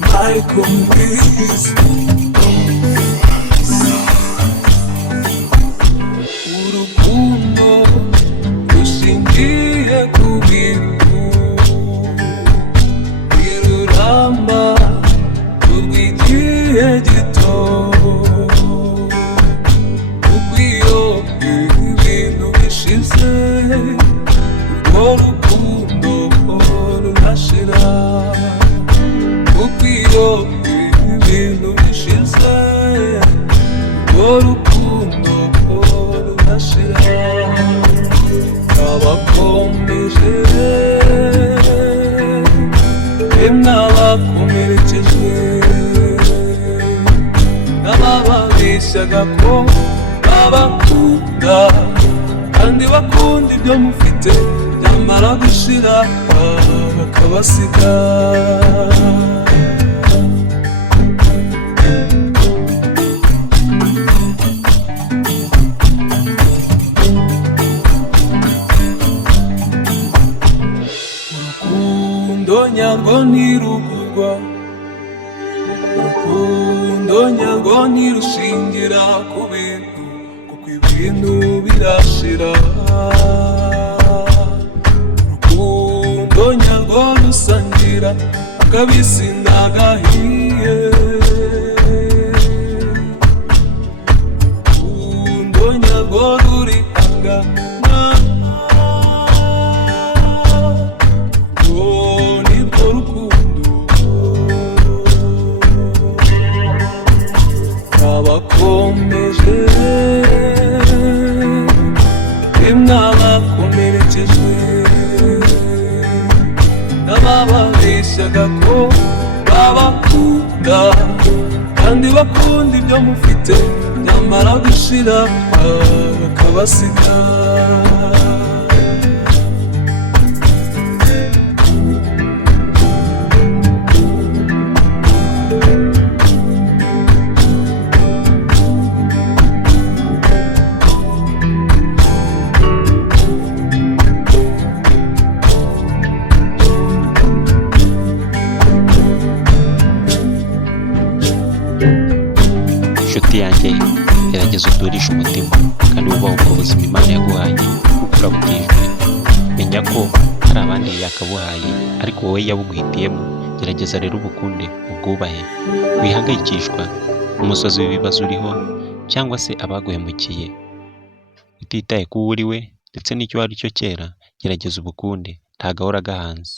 Michael Mwiz. Urukundo rushingiye ku bintu biruramba rw'igihe gito, kuko iyo ibintu bishize urwo rukundo rurashira, kuko iyo ibintu bishize urwo rukundo rurashira. Abakomeje emwe abakomerekeje n'abababeshyaga ko babakunda kandi bakunda ibyo mufite, byamara gushira bakabasiga. Urukundo nyarwo ntirugurwa, urukundo nyarwo ntirushingira ku bintu, kuko ibintu birashira. Urukundo nyarwo rusangira akabisi n'agahiye, urukundo nyarwo rurihangana. Abakomeje emwe abakomerekeje n'abababeshyaga ko babakunda kandi bakunda ibyo mufite, byamara gushira bakabasiga. Inshuti yanjye, gerageza uturishe umutima kandi wubahe ubwo buzima Imana yaguhaye kuko urabutijwe. Menya ko hari abandi yakabuhaye ariko wowe yabuguhitiyemo. Gerageza rero ubukunde ubwubahe, wihangayikishwa n'umusozi w'ibibazo uriho cyangwa se abaguhemukiye, utitaye ku wo uri we ndetse n'icyo wari cyo kera. Gerageza ubukunde, ntagahora gahanze.